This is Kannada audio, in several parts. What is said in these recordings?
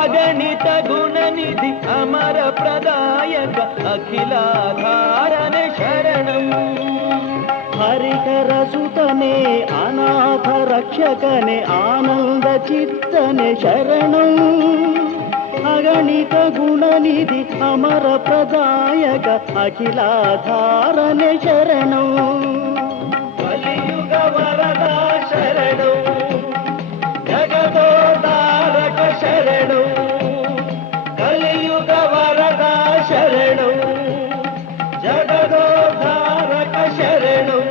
ಅಗಣಿತ ಗುಣನಿಧಿ ಅಮರ ಪ್ರದಾಯಕ ಅಖಿಲಾಧಾರನೆ ಶರಣಂ. ಹರಿಕರ ಸುತನೆ ಅನಾಥ ರಕ್ಷಕನೆ ಆನಂದ ಚಿತ್ತನೆ ಶರಣಂ. ಅಗಣಿತ ಗುಣನಿಧಿ ಅಮರ ಪ್ರದಾಯಕ ಅಖಿಲಾಧಾರನೆ ಶರಣಂ. ಕಲಿಯುಗ ವರದ ಶರಣಂ ಜಗದೋದ್ಧಾರಕ ಶರಣಂ. ಕಲಿಯುಗ ವರದ ಶರಣಂ ಜಗದೋದ್ಧಾರಕ ಶರಣಂ.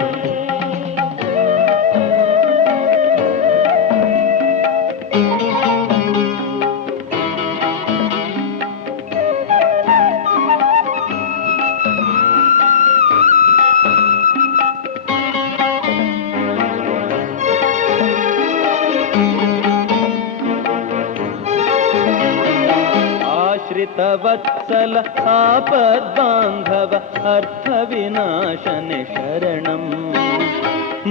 ವತ್ಸಲ ಆಪದ್ಬಾಂಧವ ಅರ್ಥ ವಿನಾಶನೆ ಶರಣಂ.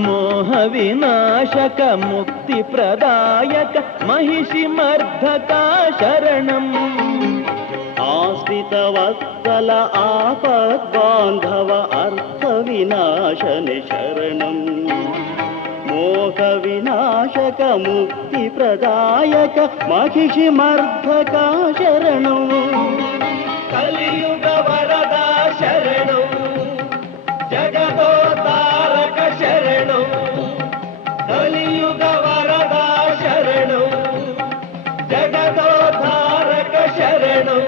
ಮೋಹ ವಿನಾಶಕ ಮುಕ್ತಿ ಪ್ರದಾಯಕ ಮಹಿಷಿ ಮರ್ಧಕ ಶರಣಂ. ಆಶ್ರಿತ ವತ್ಸಲ ಆಪದ್ಬಾಂಧವ ಅರ್ಥ ವಿನಾಶನೆ ಶರಣಂ. ಮೋಹ ವಿನಾಶಕ ಮುಕ್ತಿ ಪ್ರದಾಯಕ ಮಹಿಷಿ ಮರ್ಧಕ ಶರಣಂ. ಕಲಿಯುಗ ವರದ ಶರಣಂ ಜಗದೋದ್ಧಾರಕ ಶರಣಂ. ಕಲಿಯುಗ ವರದ ಶರಣಂ ಜಗದೋದ್ಧಾರಕ ಶರಣಂ.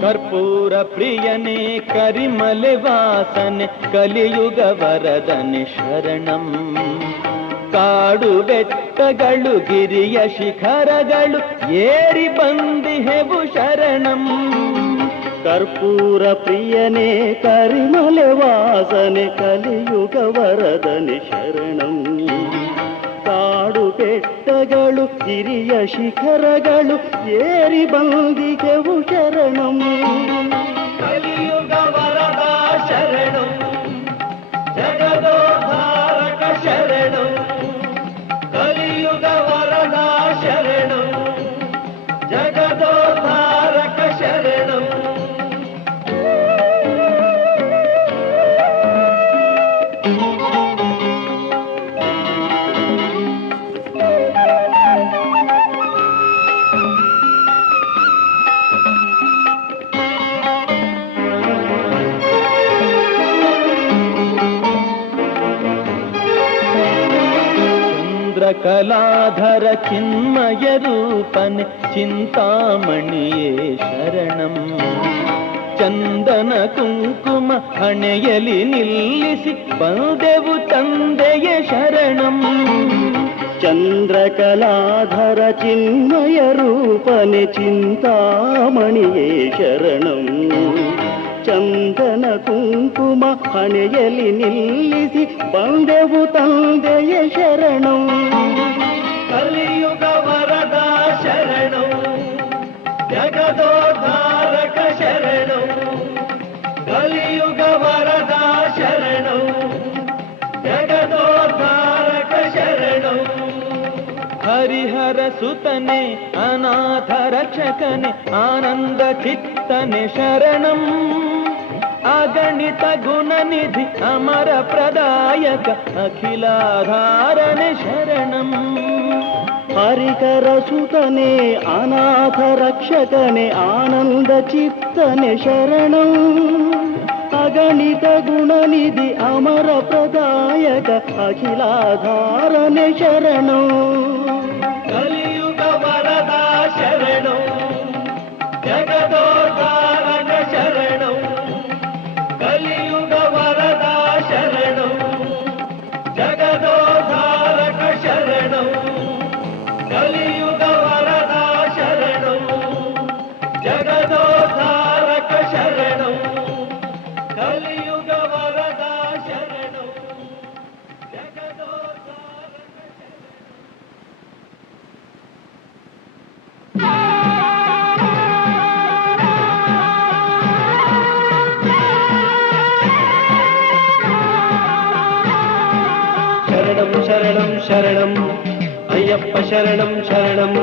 ಕರ್ಪೂರ ಪ್ರಿಯನೇ ಕರಿಮಲೆ ವಾಸನೆ ಕಲಿಯುಗ ವರದನೆ ಶರಣಂ. ಕಾಡು ಬೆಟ್ಟಗಳು ಗಿರಿಯ ಶಿಖರಗಳು ಏರಿ ಬಂದಿಹೆವು ಶರಣಂ. ಕರ್ಪೂರ ಪ್ರಿಯನೇ ಕರಿಮಲೆ ವಾಸನೆ ಕಲಿಯುಗ ವರದನೆ ಶರಣಂ. ಕಾಡು ಬೆಟ್ಟಗಳು ಹಿರಿಯ ಶಿಖರಗಳು ಏರಿ ಬಂದಿಗೆವು ಶರಣಂ. ಕಲಿಯುಗ ವರದ ಶರಣಂ ಜಗದೋದ್ಧಾರಕ ಶರಣಂ. ಕಲಿಯುಗ ವರದ ಶರಣಂ ಜಗದೋದ್ಧಾರಕ ಶರಣಂ. ಕಲಾಧರ ಚಿನ್ಮಯ ರೂಪನೆ ಚಿಂತಾಮಣಿಯೇ ಶರಣಂ. ಚಂದನ ಕುಂಕುಮ ಹಣೆಯಲಿ ನಿಲ್ಲಿಸಿ ಬಂದೆವು ತಂದೆಯ ಶರಣಂ. ಚಂದ್ರಕಲಾಧರ ಚಿನ್ಮಯ ರೂಪನೆ ಚಿಂತಾಮಣಿಯೇ ಶರಣಂ. ಚಂದನ ಕುಂಕುಮ ಹಣೆಯಲಿ ನಿಲ್ಲಿಸಿ ಬಂದೆವು ತಂದೆಯ ಶರಣಂ. ಕಲಿಯುಗ ವರದ ಶರಣಂ ಜಗದೋದ್ಧಾರಕ ಶರಣಂ. ಕಲಿಯುಗ ವರದ ಶರಣಂ ಜಗದೋದ್ಧಾರಕ ಶರಣಂ. ಹರಿಹರ ಸುತನೆ ಅನಾಥ ರಕ್ಷಕನೆ ಆನಂದ ಚಿತ್ತನೆ ಶರಣಂ. ಅಗಣಿತ ಗುಣನಿಧಿ ಅಮರ ಪ್ರದಾಯಕ ಅಖಿಲಾಧಾರನೆ ಶರಣಂ. ಹರಿಕರ ಸುತನೆ ಅನಾಥ ರಕ್ಷಕನೆ ಆನಂದ ಚಿತ್ತನೆ ಶರಣಂ. ಅಗಣಿತ ಗುಣನಿಧಿ ಅಮರ ಪ್ರದಾಯಕ ಅಖಿಲಾಧಾರನೆ ಶರಣಂ. ಕಲಿಯುಗ ವರದ ಶರಣಂ ಜಗದೋದ್ಧಾರಕ ಶರಣಂ. ಕಲಿಯುಗ ವರದ ಶರಣಂ ಜಗದೋದ್ಧಾರಕ ಶರಣಂ. ಕಲಿಯುಗ ವರದ ಶರಣಂ ಶರಣಂ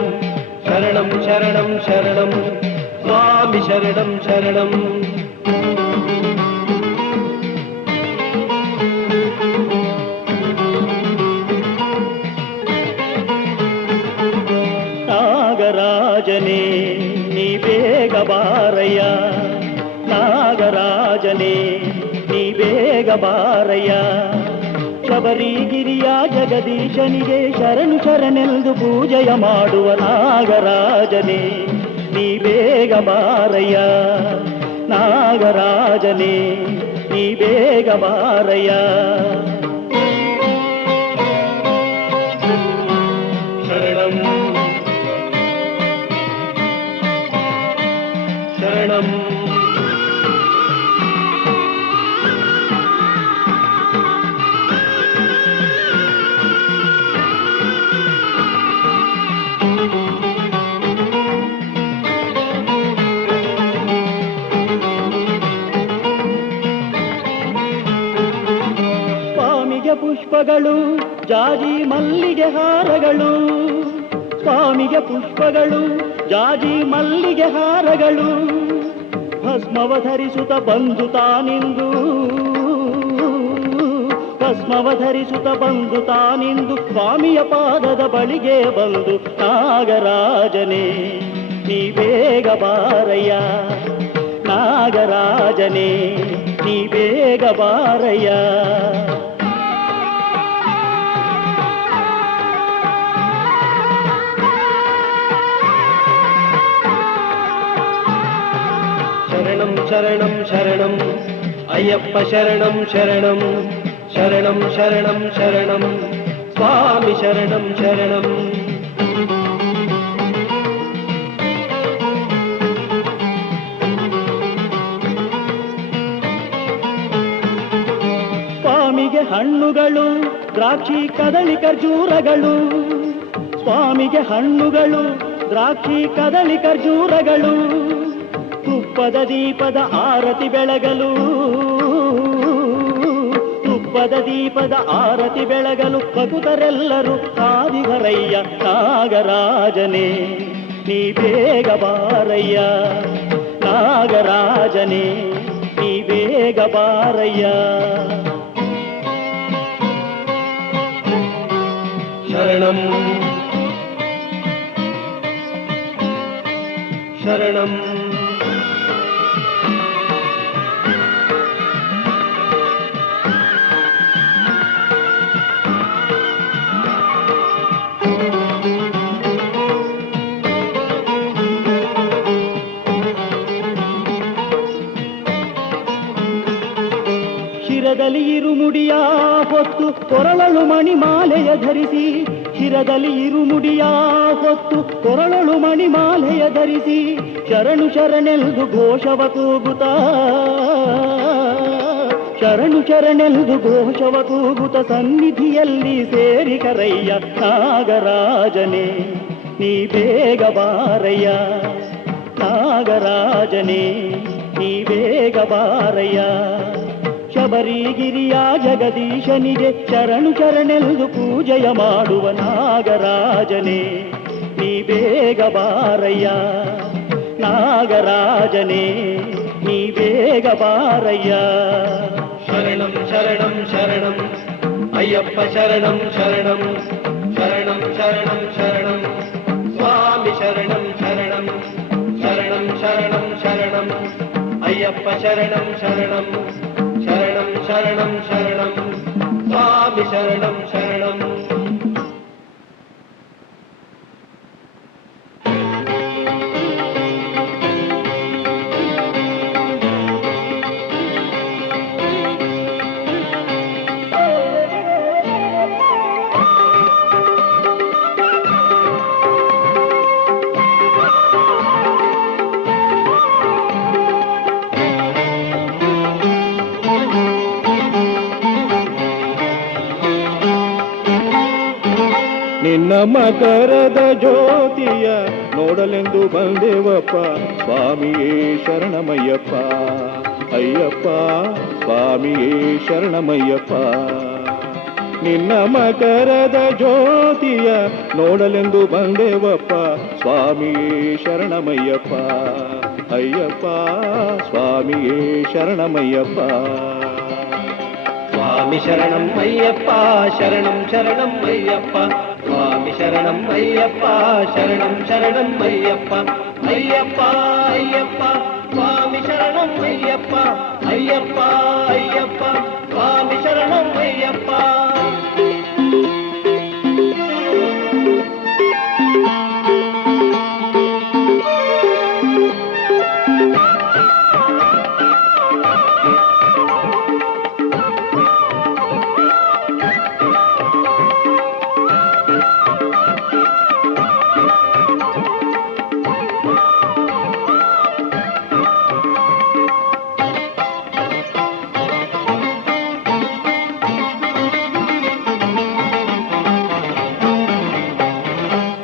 ಶರಣಂ ಶರಣಂ ಶರಣಂ ಸ್ವಾಮಿ ಶರಣಂ ಶರಣಂ. ನಾಗರಾಜನೇ ನೀ ಬೇಗ ಬಾರಯ್ಯ, ನಾಗರಾಜನೇ ನೀ ಬೇಗ ಬಾರಯ್ಯ. ಶಬರಿಗಿರಿಯ ಜಗದೀಶನಿಗೆ ಶರಣು ಶರಣೆಂದು ಪೂಜೆಯ ಮಾಡುವ ನಾಗರಾಜನೇ ನೀ ಬೇಗ ಬಾರಯ್ಯ, ನಾಗರಾಜನೇ ನೀ ಬೇಗ ಬಾರಯ್ಯ. ಶರಣಂ ಶರಣಂ ಸ್ವಾಮಿಗೆ ಪುಷ್ಪಗಳು ಜಾಜಿ ಮಲ್ಲಿಗೆ ಹಾರಗಳು, ಸ್ವಾಮಿಗೆ ಪುಷ್ಪಗಳು ಜಾಜಿ ಮಲ್ಲಿಗೆ ಹಾರಗಳು. ಭಸ್ಮವ ಧರಿಸುತ್ತ ಬಂದು ತಾನಿಂದು, ಭಸ್ಮವ ಧರಿಸುತ್ತ ಬಂದು ತಾನಿಂದು ಸ್ವಾಮಿಯ ಪಾದದ ಬಳಿಗೆ ಬಂದು ನಾಗರಾಜನೇ ನೀ ಬೇಗ ಬಾರಯ್ಯ, ನಾಗರಾಜನೇ ನೀ ಬೇಗ ಬಾರಯ್ಯ. ಶರಣಂ ಶರಣಂ ಶರಣಂ ಅಯ್ಯಪ್ಪ ಶರಣಂ ಶರಣಂ ಶರಣಂ ಶರಣಂ ಶರಣಂ ಸ್ವಾಮಿ ಶರಣಂ ಶರಣಂ. ಸ್ವಾಮಿಗೆ ಹಣ್ಣುಗಳು ದ್ರಾಕ್ಷಿ ಕದಳಿ ಖರ್ಜೂರಗಳು, ಸ್ವಾಮಿಗೆ ಹಣ್ಣುಗಳು ದ್ರಾಕ್ಷಿ ಕದಳಿ ಖರ್ಜೂರಗಳು. ತುಪ್ಪದ ದೀಪದ ಆರತಿ ಬೆಳಗಲು, ತುಪ್ಪದ ದೀಪದ ಆರತಿ ಬೆಳಗಲು ಭಕ್ತರೆಲ್ಲರೂ ಕಾದಿಗರಯ್ಯ. ನಾಗರಾಜನೇ ನೀ ಬೇಗ ಬಾರಯ್ಯ, ನಾಗರಾಜನೇ ನೀ ಬೇಗ ಬಾರಯ್ಯ. ಶರಣಂ ಶರಣಂ ಶಿರದಲ್ಲಿ ಇರುಮುಡಿಯ ಹೊತ್ತು ಕೊರಳಲು ಮಣಿಮಾಲೆಯ ಧರಿಸಿ, ಶಿರದಲ್ಲಿ ಇರುಮುಡಿಯ ಹೊತ್ತು ಕೊರಳಲು ಮಣಿಮಾಲೆಯ ಧರಿಸಿ ಶರಣು ಶರಣೆಂದು ಘೋಷವ ಕೂಗುತ್ತ, ಶರಣು ಶರಣೆಂದು ಘೋಷವ ಕೂಗುತ್ತ ಸನ್ನಿಧಿಯಲ್ಲಿ ಸೇರಿ ಕರಯ್ಯ. ನಾಗರಾಜನೇ ನೀ ಬೇಗ ಬಾರಯ್ಯ, ನಾಗರಾಜನೇ ನೀ ಬೇಗ ಬಾರಯ್ಯ. ಶಬರಿಗಿರಿಯ ಜಗದೀಶನಿಗೆ ಶರಣು ಶರಣೆಂದು ಪೂಜೆಯ ಮಾಡುವ ನಾಗರಾಜನೇ ನೀ ಬೇಗ ಬಾರಯ್ಯ, ನಾಗರಾಜನೇ ನೀ ಬೇಗ ಬಾರಯ್ಯ. ಶರಣಂ ಶರಣಂ ಶರಣಂ ಅಯ್ಯಪ್ಪ ಶರಣಂ ಶರಣಂ ಶರಣಂ ಶರಣಂ ಶರಣಂ ಸ್ವಾಮಿ ಶರಣಂ ಶರಣಂ ಶರಣಂ ಶರಣಂ ಶರಣಂ ಅಯ್ಯಪ್ಪ ಶರಣಂ ಶರಣಂ ಶರಣಂ ಶರಣಂ ಶರಣಂ ಸ್ವಾಮಿ ಶರಣಂ ಶರಣಂ. ನಿನ್ನ ಮಕರದ ಜ್ಯೋತಿಯ ನೋಡಲೆಂದು ಬಂದೆವಪ್ಪ, ಸ್ವಾಮಿಯೇ ಶರಣಮಯ್ಯಪ್ಪ, ಅಯ್ಯಪ್ಪ ಸ್ವಾಮಿಯೇ ಶರಣಮಯ್ಯಪ್ಪ. ನಿನ್ನ ಮಕರದ ಜ್ಯೋತಿಯ ನೋಡಲೆಂದು ಬಂದೆವಪ್ಪ ಸ್ವಾಮಿಯೇ ಶರಣಮಯ್ಯಪ್ಪ ಅಯ್ಯಪ್ಪ ಸ್ವಾಮಿಯೇ ಶರಣಮಯ್ಯಪ್ಪ ಸ್ವಾಮಿ ಶರಣಂ ಅಯ್ಯಪ್ಪ ಶರಣಂ ಶರಣಂ ಅಯ್ಯಪ್ಪ ಸ್ವಾಮಿ ಶರಣಂ ಅಯ್ಯಪ್ಪ ಶರಣಂ ಶರಣಂ ಅಯ್ಯಪ್ಪ ಅಯ್ಯಪ್ಪ ಅಯ್ಯಪ್ಪ ಸ್ವಾಮಿ ಶರಣಂ ಅಯ್ಯಪ್ಪ ಅಯ್ಯಪ್ಪ ಅಯ್ಯಪ್ಪ ಸ್ವಾಮಿ ಶರಣಂ ಅಯ್ಯಪ್ಪ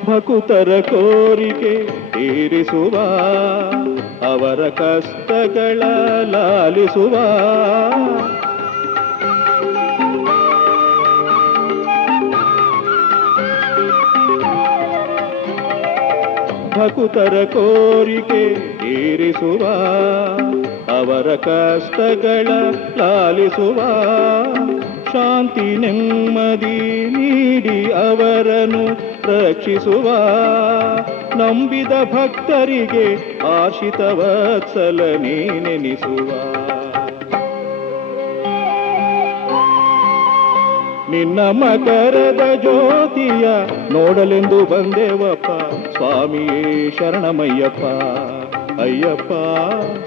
ಭಕುತರ ಕೋರಿಕೆ ತೀರಿಸುವ ಅವರ ಕಷ್ಟಗಳ ಲಾಲಿಸುವ ಭಕುತರ ಕೋರಿಕೆ ತೀರಿಸುವ ಅವರ ಕಷ್ಟಗಳ ಲಾಲಿಸುವ ಶಾಂತಿ ನೆಮ್ಮದಿ ನೀಡಿ ಅವರನ್ನು ರಕ್ಷಿಸುವ ನಂಬಿದ ಭಕ್ತರಿಗೆ ಆಶಿತ ವತ್ಸಲ ನೀನೆನಿಸುವ ನಿನ್ನ ಮಕರದ ಜ್ಯೋತಿಯ ನೋಡಲೆಂದು ಬಂದೆವಪ್ಪ ಸ್ವಾಮಿಯೇ ಶರಣಮಯ್ಯಪ್ಪ ಅಯ್ಯಪ್ಪ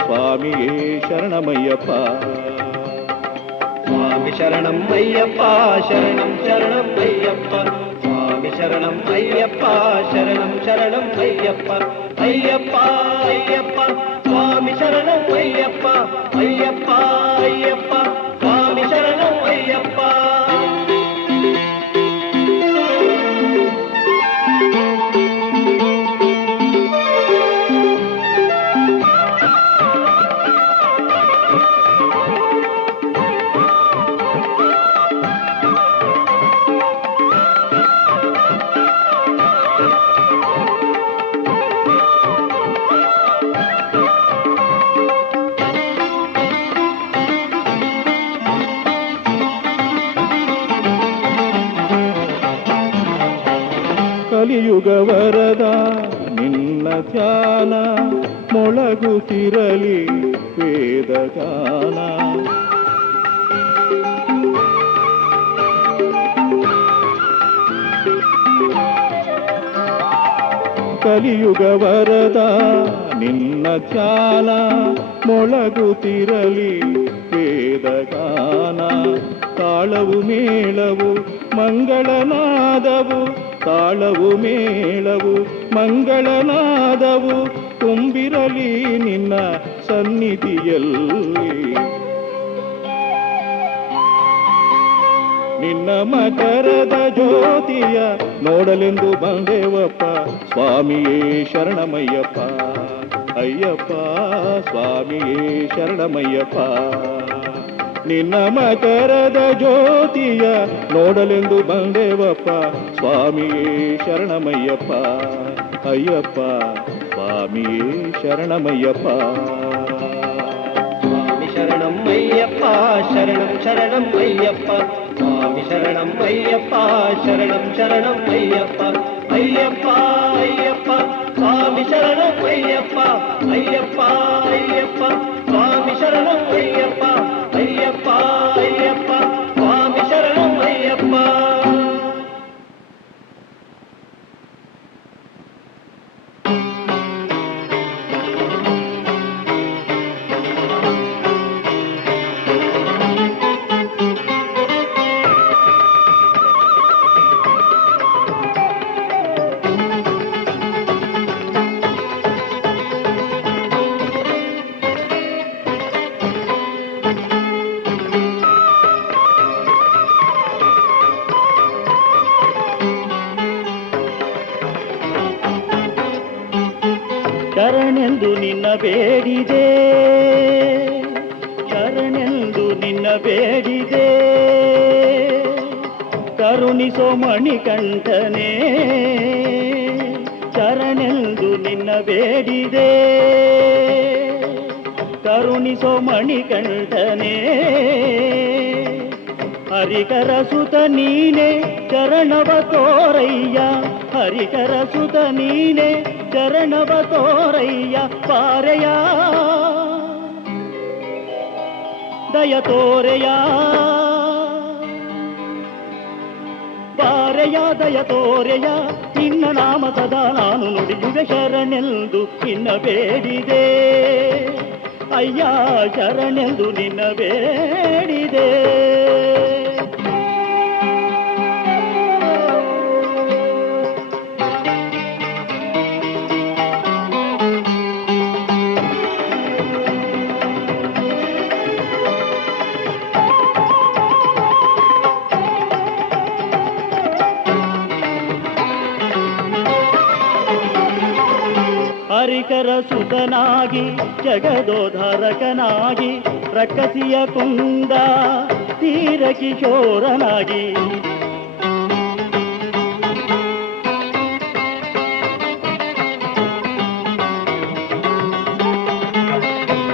ಸ್ವಾಮಿಯೇ ಶರಣಮಯ್ಯಪ್ಪ ಸ್ವಾಮಿ ಶರಣಂ ಅಯ್ಯಪ್ಪ ಶರಣಂ ಶರಣಂ ಅಯ್ಯಪ್ಪ ಸ್ವಾಮಿ ಶರಣಂ ಅಯ್ಯಪ್ಪ ಶರಣಂ ಶರಣಂ ಅಯ್ಯಪ್ಪ ಅಯ್ಯಪ್ಪ ಅಯ್ಯಪ್ಪ ಸ್ವಾಮಿ ಶರಣಂ ಅಯ್ಯಪ್ಪ ಅಯ್ಯಪ್ಪ ಅಯ್ಯಪ್ಪ ಸ್ವಾಮಿ ಶರಣಂ ಅಯ್ಯಪ್ಪ ಕಲಿಯುಗ ವರದ ನಿನ್ನ ಧ್ಯಾನ ಮೊಳಗುತ್ತಿರಲಿ ವೇದಗಾನ ಕಲಿಯುಗ ವರದ ನಿನ್ನ ಧ್ಯಾನ ಮೊಳಗುತ್ತಿರಲಿ ವೇದಗಾನ ತಾಳವು ಮೇಳವು ಮಂಗಳನಾದವು ತಾಳವು ಮೇಳವು ಮಂಗಳನಾದವು ತುಂಬಿರಲಿ ನಿನ್ನ ಸನ್ನಿಧಿಯಲ್ಲಿ ನಿನ್ನ ಮಕರದ ಜ್ಯೋತಿಯ ನೋಡಲೆಂದು ಬಂದೆವಪ್ಪ ಸ್ವಾಮಿಯೇ ಶರಣಮಯ್ಯಪ್ಪ ಅಯ್ಯಪ್ಪ ಸ್ವಾಮಿಯೇ ಶರಣಮಯ್ಯಪ್ಪ ನಿನ್ನ ಮಕರದ ಜ್ಯೋತಿಯ ನೋಡಲೆಂದು ಬಂದೆವಪ್ಪ ಸ್ವಾಮಿಯೇ ಶರಣಮಯ್ಯಪ್ಪ ಅಯ್ಯಪ್ಪ ಸ್ವಾಮಿಯೇ ಶರಣಮಯ್ಯಪ್ಪ ಸ್ವಾಮಿ ಶರಣಂ ಅಯ್ಯಪ್ಪ ಶರಣಂ ಶರಣಂ ಅಯ್ಯಪ್ಪ ಸ್ವಾಮಿ ಶರಣಂ ಅಯ್ಯಪ್ಪ ಶರಣಂ ಶರಣಂ ಅಯ್ಯಪ್ಪ ಅಯ್ಯಪ್ಪ ಅಯ್ಯಪ್ಪ ಸ್ವಾಮಿ ಶರಣಂ ಅಯ್ಯಪ್ಪ ಅಯ್ಯಪ್ಪ ಅಯ್ಯಪ್ಪ ಸ್ವಾಮಿ ಶರಣಂ ಅಯ್ಯಪ್ಪ ಅಯ್ಯಪ್ಪ ಅಯ್ಯಪ್ಪ ಸ್ವಾಮಿ ಶರಣಂ ಅಯ್ಯಪ್ಪ ಶರಣೆಂದು ನಿನ್ನ ಬೇಡಿದೆ ಶರಣೆಂದು ನಿನ್ನ ಬೇಡಿದೆ ಕರುಣಿಸೋ ಮಣಿಕಂಠನೇ ಶರಣೆಂದು ನಿನ್ನ ಬೇಡಿದೆ. ಕರುಣಿಸೋ ಮಣಿಕಂಠನೇ ಹರಿಕರ ಸುತ ನೀನೆ ಚರಣವ ತೋರಯ್ಯ. ಹರಿಕರ ಸುತ ನೀನೆ ಚರಣವ ತೋರಯ್ಯ. ಪಾರೆಯ ದಯ ತೋರೆಯ ಪಾರೆಯ ದಯ ತೋರೆಯ. ನಿನ್ನ ನಾಮ ಸದಾ ನಾನು ನುಡಿಯುವೆ ಶರಣೆಂದು ನಿನ್ನ ಬೇಡಿದೆ. ಅಯ್ಯ ಶರಣೆಂದು ನಿನ್ನ ಬೇಡಿದೆ. ಹರಿಕರ ಸುತನಾಗಿ ಜಗದೋದ್ಧಾರಕನಾಗಿ ರಕ್ಕಸಿಯ ಕುಂದ ತೀರ ಕಿಶೋರನಾಗಿ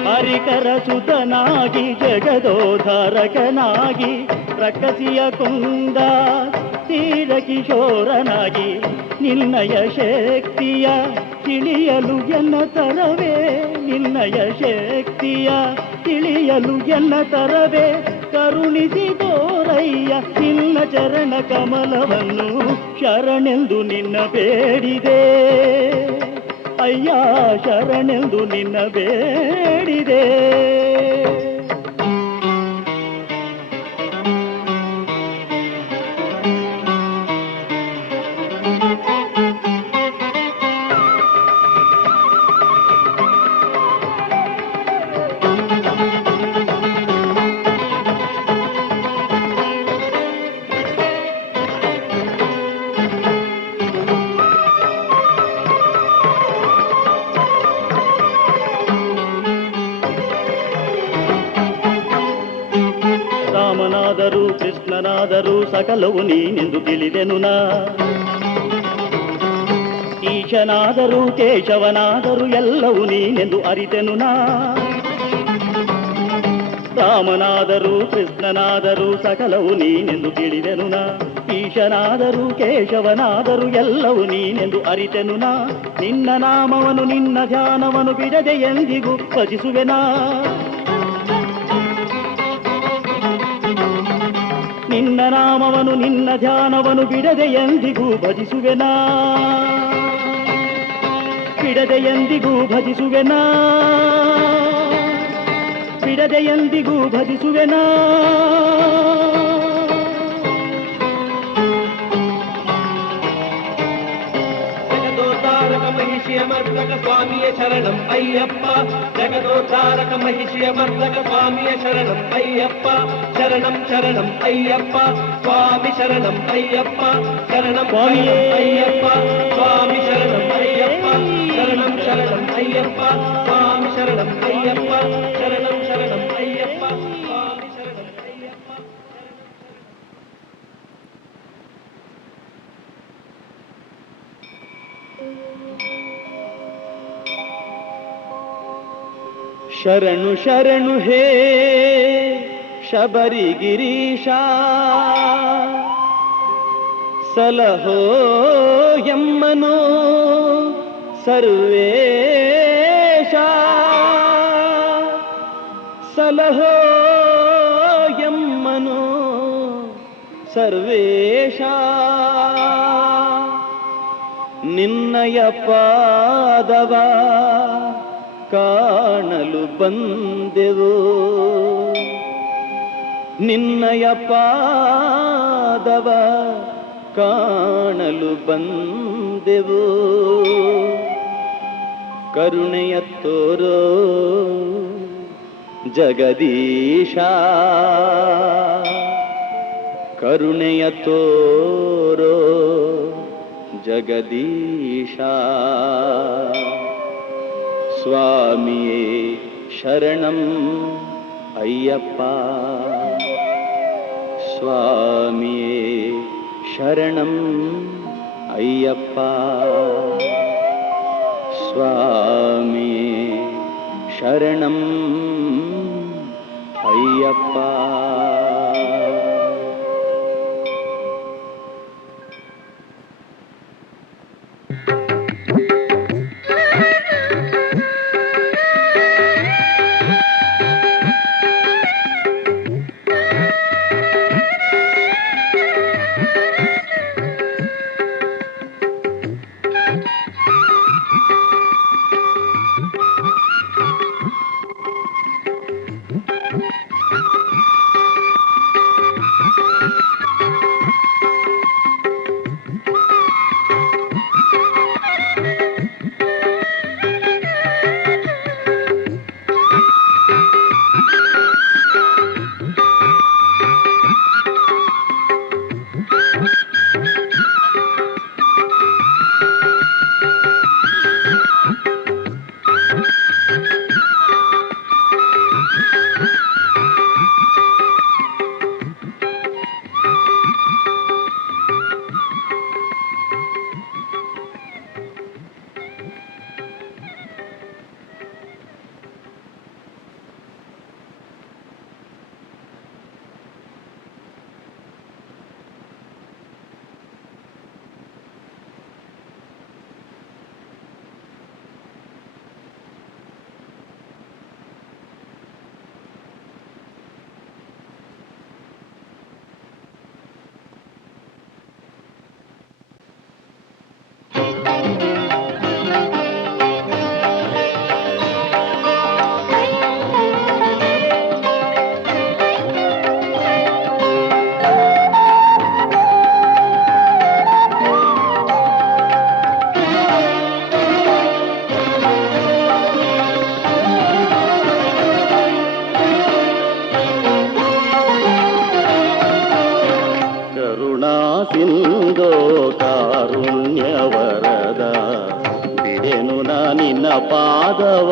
ಹರಿಕರ ಸುತನಾಗಿ ಜಗದೋದ್ಧಾರಕನಾಗಿ ರಕ್ಕಸಿಯ ಕುಂದ ತೀರ ಕಿಶೋರನಾಗಿ ನಿನ್ನಯ ಶಕ್ತಿಯ ತಿಳಿಯಲು ಎನ್ನ ತರವೇ. ನಿನ್ನಯ ಶಕ್ತಿಯ ತಿಳಿಯಲು ಎನ್ನ ತರವೇ. ಕರುಣಿಸಿ ತೋರಯ್ಯ ನಿನ್ನ ಚರಣ ಕಮಲವನ್ನು ಶರಣೆಂದು ನಿನ್ನ ಬೇಡಿದೆ. ಅಯ್ಯ ಶರಣೆಂದು ನಿನ್ನ ಬೇಡಿದೆ. ರಾಮನಾದರೂ ಕೃಷ್ಣನಾದರೂ ಸಕಲವು ನೀನೆಂದು ತಿಳಿದೆನು ನಾ. ಈಶನಾದರೂ ಕೇಶವನಾದರೂ ಎಲ್ಲವೂ ನೀನೆಂದು ಅರಿತೆನು ನಾ. ರಾಮನಾದರೂ ಕೃಷ್ಣನಾದರೂ ಸಕಲವು ನೀನೆಂದು ತಿಳಿದೆನು ನಾ. ಈಶನಾದರೂ ಕೇಶವನಾದರೂ ಎಲ್ಲವೂ ನೀನೆಂದು ಅರಿತೆನು ನಾ. ನಿನ್ನ ನಾಮವನು ನಿನ್ನ ಧ್ಯಾನವನು ಬಿಡದೆ ಎಂದಿಗೂ ಭಜಿಸುವೆನಾ. ನಿನ್ನ ನಾಮವನು ನಿನ್ನ ಧ್ಯಾನವನು ಬಿಡದೆ ಎಂದಿಗೂ ಭಜಿಸುವೆನಾ. ಬಿಡದೆ ಎಂದಿಗೂ ಭಜಿಸುವೆನಾ. ಬಿಡದೆ ಎಂದಿಗೂ ಭಜಿಸುವೆನಾ. ಮಹಿಷಿಯ ಮರ್ದಕ ಸ್ವಾಮಿಯ ಶರಣಂ ಅಯ್ಯಪ್ಪ. ಜಗದೋದ್ಧಾರಕ ಮಹಿಷಿಯ ಮರ್ದಕ ಸ್ವಾಮಿಯ ಶರಣಂ ಅಯ್ಯಪ್ಪ. ಶರಣಂ ಶರಣಂ ಅಯ್ಯಪ್ಪ ಸ್ವಾಮಿ ಶರಣಂ ಅಯ್ಯಪ್ಪ. ಶರಣಂ ಸ್ವಾಮಿಯೇ ಅಯ್ಯಪ್ಪ ಸ್ವಾಮಿ ಶರಣಂ ಅಯ್ಯಪ್ಪ. ಶರಣಂ ಶರಣಂ ಅಯ್ಯಪ್ಪ ಸ್ವಾಮಿ ಶರಣಂ ಅಯ್ಯಪ್ಪ. ಶರಣಂ ಶರಣಂ ಅಯ್ಯಪ್ಪ ಸ್ವಾಮಿ ಶರಣಂ ಅಯ್ಯಪ್ಪ. ಶರಣು ಶರಣು ಹೇ ಶಬರಿಗಿರೀಶ. ಸಲಹೋ ಎಮ್ಮನು ಸರ್ವೇಶ. ಸಲಹೋ ಎಮ್ಮನು ಸರ್ವೇಶ. ನಿನ್ನಯ ಪಾದವ ಕಾಣಲು ಬಂದೆವು. ನಿನ್ನಯ ಪಾದವ ಕಾಣಲು ಬಂದೆವು. ಕರುಣೆಯ ತೋರೋ ಜಗದೀಶ. ಕರುಣೆಯ ತೋರೋ ಜಗದೀಶ. ಸ್ವಾಮಿಯೇ ಶರಣಂ ಅಯ್ಯಪ್ಪ. ಸ್ವಾಮಿಯೇ ಶರಣಂ ಅಯ್ಯಪ್ಪ ಸ್ವಾಮಿ ಶರಣಂ ಅಯ್ಯಪ್ಪ. ಸಿಂಧೋ ಕಾರುಣ್ಯವರದ ಬಿಡೆನು ನಿನ್ನ ಪಾದವ.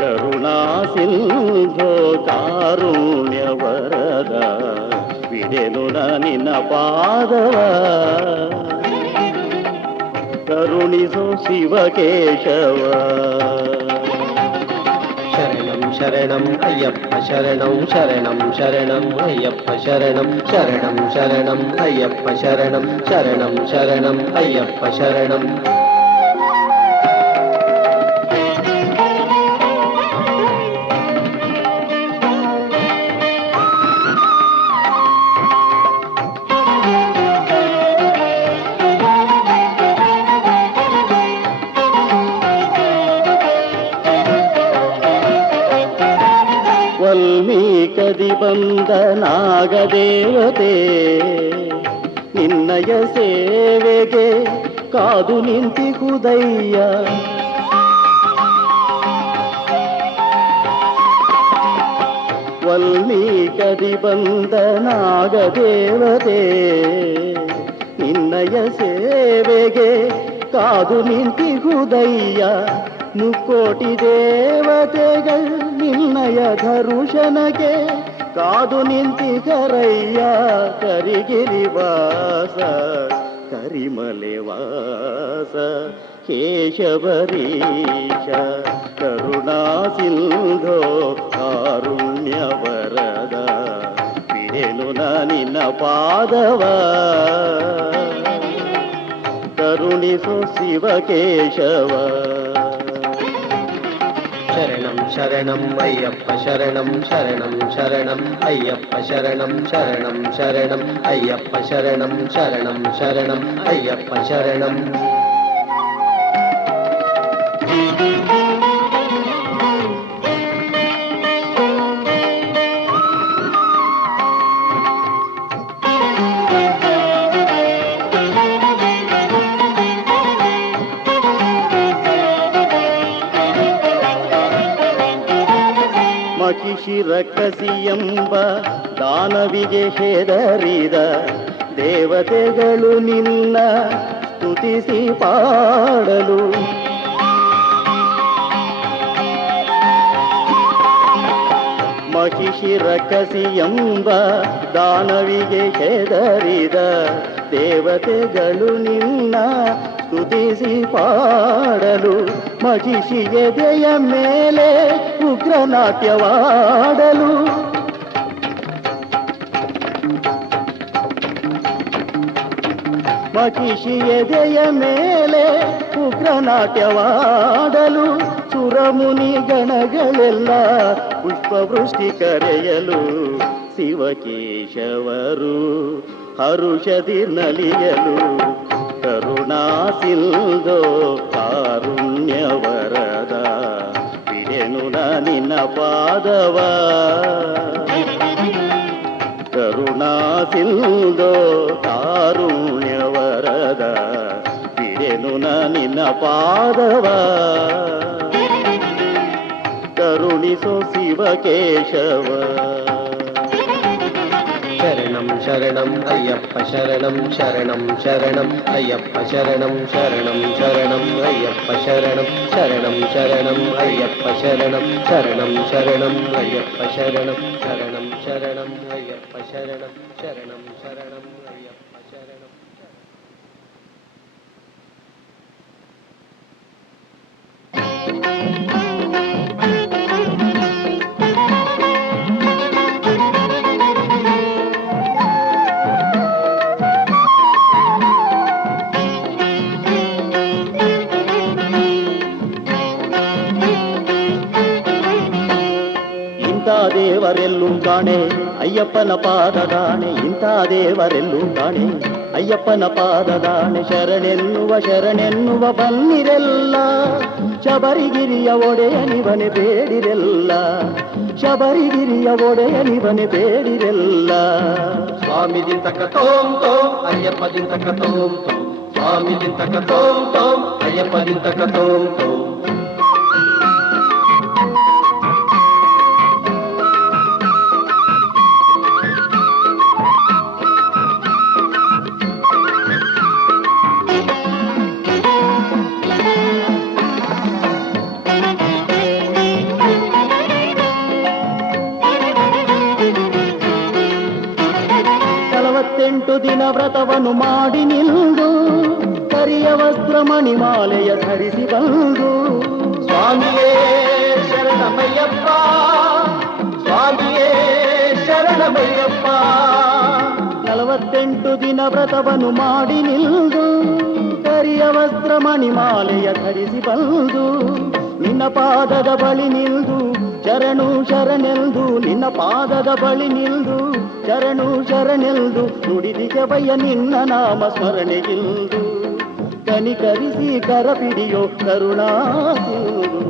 ಕರುಣಾ ಸಿಂಧೋ ಕಾರುಣ್ಯವರದ ಬಿಡೆನು ನಿನ್ನ ಪಾದವ. ಕರುಣಿಸೋ ಶಿವಕೇಶವ. ಶರಣಂ ಶರಣಂ ಅಯ್ಯಪ್ಪ ಶರಣಂ ಶರಣಂ ಶರಣಂ ಅಯ್ಯಪ್ಪ ಶರಣಂ ಶರಣಂ ಶರಣಂ ಅಯ್ಯಪ್ಪ ಶರಣಂ ಶರಣಂ ಶರಣಂ ಅಯ್ಯಪ್ಪ ಶರಣಂ. ವಲ್ಮೀಕದಿ ಬಂದ ನಾಗದೇವತೆ ನಿನ್ನಯ ಸೇವೆಗೆ ಕಾದು ನಿಂತಿಗುದಯ್ಯ. ವಲ್ಮೀಕದಿ ಬಂದ ನಾಗದೇವತೆ ನಿನ್ನಯ ಸೇವೆಗೆ ಕಾದು ನಿಂತಿಗುದಯ್ಯ. ಮುಕ್ಕೋಟಿ ದೇವತೆಗಳು ನಿನ್ನಯ ದರುಶನಗೆ ಕಾದು ನಿಂತಿಗರಯ್ಯ. ಕರಿಗಿರಿವಾಸ ಕರಿಮಲೆವಾಸ ಕೇಶವರೀಶ ಕರುಣಾ ಸಿಂಧೋ ಕಾರುಣ್ಯವರದ ಬಿಡೆನು ನಿನ್ನ ಪಾದವ. ಕರುಣಿಸೋ ಶಿವಕೇಶವ. ಶರಣಂ ಶರಣಂ ಅಯ್ಯಪ್ಪ ಶರಣಂ ಶರಣಂ ಶರಣಂ ಅಯ್ಯಪ್ಪ ಶರಣಂ ಶರಣಂ ಶರಣಂ ಅಯ್ಯಪ್ಪ ಶರಣಂ ಶರಣಂ ಶರಣಂ ಅಯ್ಯಪ್ಪ ಶರಣಂ. ಮಹಿಷಿರಕಸಿ ಎಂಬ ದಾನವಿಗೆ ಹೆದರಿದ ದೇವತೆಗಳು ನಿನ್ನ ಸ್ತುತಿಸಿ ಪಾಡಲು. ಮಹಿಷ ಶಿರಕಸಿ ಎಂಬ ದಾನವಿಗೆ ಹೆದರಿದ ದೇವತೆಗಳು ನಿನ್ನ ಸ್ತುತಿಸಿ ಪಾಡಲು ಮಹಿಷಿ ಎದೆಯ ಮೇಲೆ ಉಗ್ರನಾಟ್ಯವಾಡಲು ಮಹಿಷಿ ಎದೆಯ ಮೇಲೆ ಉಗ್ರನಾಟ್ಯವಾಡಲು ಸುರಮುನಿ ಗಣಗಳೆಲ್ಲ ಪುಷ್ಪವೃಷ್ಟಿ ಕರೆಯಲು ಶಿವಕೇಶವರು ಹರುಷದಿ ನಲಿಯಲು ಕರುಣಾ ಸಿಂಧೋ ಕಾರುಣ್ಯವರದ ಬಿಡೆನು ನಿನ್ನ ಪಾದವ ಕರುಣಾ ಸಿಂಧೋ ಕಾರುಣ್ಯವರದ ಬಿಡೆನು ನಿನ್ನ ಪಾದವ ಕರುಣಿಸೋ ಶಿವಕೇಶವ ಶರಣಂ ಶರಣಂ ಅಯ್ಯಪ್ಪ ಶರಣಂ ಶರಣಂ ಶರಣಂ ಅಯ್ಯಪ್ಪ ಶರಣಂ ಶರಣಂ ಶರಣಂ ಅಯ್ಯಪ್ಪ ಶರಣಂ ಶರಣಂ ಶರಣಂ ಅಯ್ಯಪ್ಪ ಶರಣಂ ಶರಣಂ ಶರಣಂ ಅಯ್ಯಪ್ಪ ಶರಣಂ ಶರಣಂ ಶರಣಂ ಅಯ್ಯಪ್ಪ ಶರಣಂ ಶರಣಂ ಶರಣಂ ಅಯ್ಯಪ್ಪ ಶರಣಂ. ದೇವರೆಲ್ಲೂ ಕಾಣೆ ಅಯ್ಯಪ್ಪನ ಪಾದದಾಣೆ ಇಂಥ ದೇವರೆಲ್ಲೂ ಕಾಣೆ ಅಯ್ಯಪ್ಪನ ಪಾದದಾಣೆ ಶರಣೆನ್ನುವ ಬನ್ನಿರೆಲ್ಲ ಶಬರಿಗಿರಿಯ ಒಡೆಯನಿವನೆ ಬೇಡಿರೆಲ್ಲ ಶಬರಿಗಿರಿಯ ಒಡೆಯನಿವನೆ ಬೇಡಿರೆಲ್ಲ ಸ್ವಾಮಿ ದಿಂತಕ ತೋಂ ತೋಂ ಅಯ್ಯಪ್ಪ ದಿಂತಕ ತೋಂ ತೋಂ ಸ್ವಾಮಿ ದಿಂತಕ ತೋಂ ತೋಂ ಅಯ್ಯಪ್ಪ ದಿಂತಕ ತೋಂ ತೋಂ. ದಿನ ವ್ರತವನ್ನು ಮಾಡಿ ನಿಲ್ದು ಕರಿಯ ವಸ್ತ್ರ ಮಣಿಮಾಲೆಯ ಧರಿಸಿ ಬಂದು ಸ್ವಾಮಿಯೇ ಶರಣಮಯ್ಯಪ್ಪ ಸ್ವಾಮಿಯೇ ಶರಣಮಯ್ಯಪ್ಪ 48 ದಿನ ವ್ರತವನ್ನು ಮಾಡಿ ನಿಲ್ದು ಕರಿಯ ವಸ್ತ್ರ ಮಣಿಮಾಲೆಯ ಧರಿಸಿ ಬಂದು ನಿನ್ನ ಪಾದದ ಬಳಿ ನಿಲ್ದು ಶರಣು ಶರಣೆಲ್ದು ನಿನ್ನ ಪಾದದ ಬಳಿ ನಿಲ್ದು ಶರಣು ಶರಣೆಲ್ದು ನುಡಿದಿಗೆ ಬಯ್ಯ ನಿನ್ನ ನಾಮ ಸ್ಮರಣೆಗಿಲ್ದು ಕನಿಕರಿಸಿ ಕರಪಿಡಿಯೋ ಕರುಣಾ ಸಿಂಧು.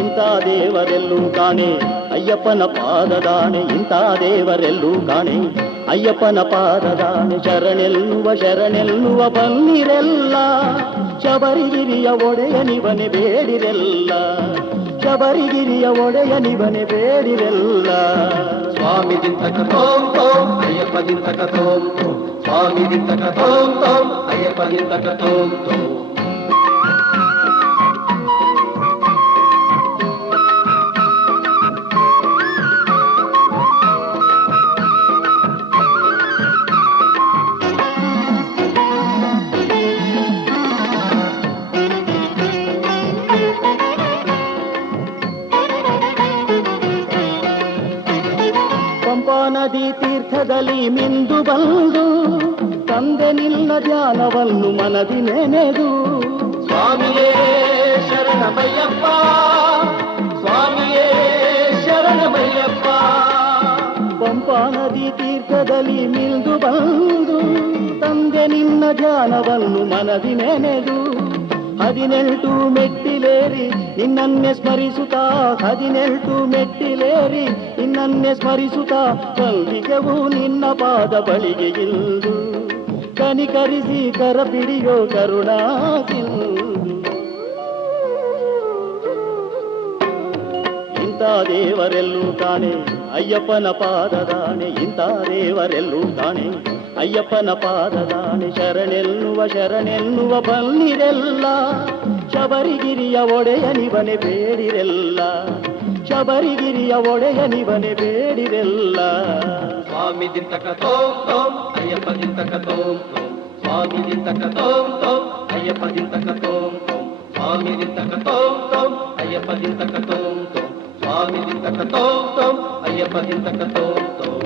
ಇಂಥ ದೇವರೆಲ್ಲೂ ಕಾಣೆ ಅಯ್ಯಪ್ಪನ ಪಾದದಾಣೆ ಇಂಥ ದೇವರೆಲ್ಲೂ ಕಾಣೆ ಅಯ್ಯಪ್ಪನ ಪಾದದಾಣೆ ಶರಣೆನ್ನುವ ಬನ್ನಿರೆಲ್ಲ ಶಬರಿಗಿರಿಯ ಒಡೆಯನಿವನೆ ಬೇಡಿರೆಲ್ಲ ಶಬರಿಗಿರಿಯ ಒಡೆಯನಿವನೆ ಬೇಡಿರೆಲ್ಲ ಸ್ವಾಮಿ ದಿಂತಕ ತೋಂ ತೋಂ ಅಯ್ಯಪ್ಪ ದಿಂತಕ ತೋಂ ತೋಂ ಸ್ವಾಮಿ ದಿಂತಕ ತೋಂ ತೋಂ ಅಯ್ಯಪ್ಪ ದಿಂತಕ ತೋಂ ತೋಂ. ನದಿ ತೀರ್ಥದಲ್ಲಿ ಮಿಂದು ಬಂದು ತಂದೆ ನಿನ್ನ ಧ್ಯಾನವನ್ನು ಮನದಿ ನೆನೆದು ಸ್ವಾಮಿಯೇ ಶರಣಮಯ್ಯಪ್ಪ ಸ್ವಾಮಿಯೇ ಶರಣಮಯ್ಯಪ್ಪ. ಪಂಪಾ ನದಿ ತೀರ್ಥದಲ್ಲಿ ಮಿಂದು ಬಂದು ತಂದೆ ನಿನ್ನ ಧ್ಯಾನವನ್ನು ಮನದಿ ನೆನೆದು 18 ಮೆಟ್ಟಿಲೇರಿ ನಿನ್ನನ್ನೇ ಸ್ಮರಿಸುತ್ತಾ 18 ಮೆಟ್ಟಿಲೇರಿ ನಿನ್ನನ್ನೇ ಸ್ಮರಿಸುತ್ತಾ ಕಲ್ವಿಗೆವು ನಿನ್ನ ಪಾದ ಬಳಿಗೆ ಇಲ್ದು ಕನಿಕರಿಸಿ ಕರಪಿಡಿಯೋ ಕರುಣಾ ಸಿಂಧು. ಇಂಥ ದೇವರೆಲ್ಲೂ ಕಾಣೆ ಅಯ್ಯಪ್ಪನ ಪಾದದಾಣೆ ಇಂಥ ದೇವರೆಲ್ಲೂ ಕಾಣೆ ಅಯ್ಯಪ್ಪನ ಪಾದದಾಣೆ ಶರಣೆನ್ನುವ ಬನ್ನಿರೆಲ್ಲ ಶಬರಿಗಿರಿಯ ಒಡೆಯನಿವನೆ ಬೇಡಿರೆಲ್ಲ, ಶಬರಿಗಿರಿಯ ಒಡೆಯನಿವನೆ ಬೇಡಿರೆಲ್ಲ. ಸ್ವಾಮಿ ದಿಂತಕ ತೋಂ ತೋಂ ಅಯ್ಯಪ್ಪ ದಿಂತಕ ತೋಂ ತೋಂ, ಸ್ವಾಮಿ ದಿಂತಕ ತೋಂ ತೋಂ ಅಯ್ಯಪ್ಪ ದಿಂತಕ ತೋಂ ತೋಂ, ಸ್ವಾಮಿ ದಿಂತಕ ತೋಂ ತೋಂ ಅಯ್ಯಪ್ಪ ದಿಂತಕ ತೋಂ ತೋಂ, ಸ್ವಾಮಿ ದಿಂತಕ ತೋಂ ತೋಂ ಅಯ್ಯಪ್ಪ ದಿಂತಕ ತೋಂ ತೋಂ.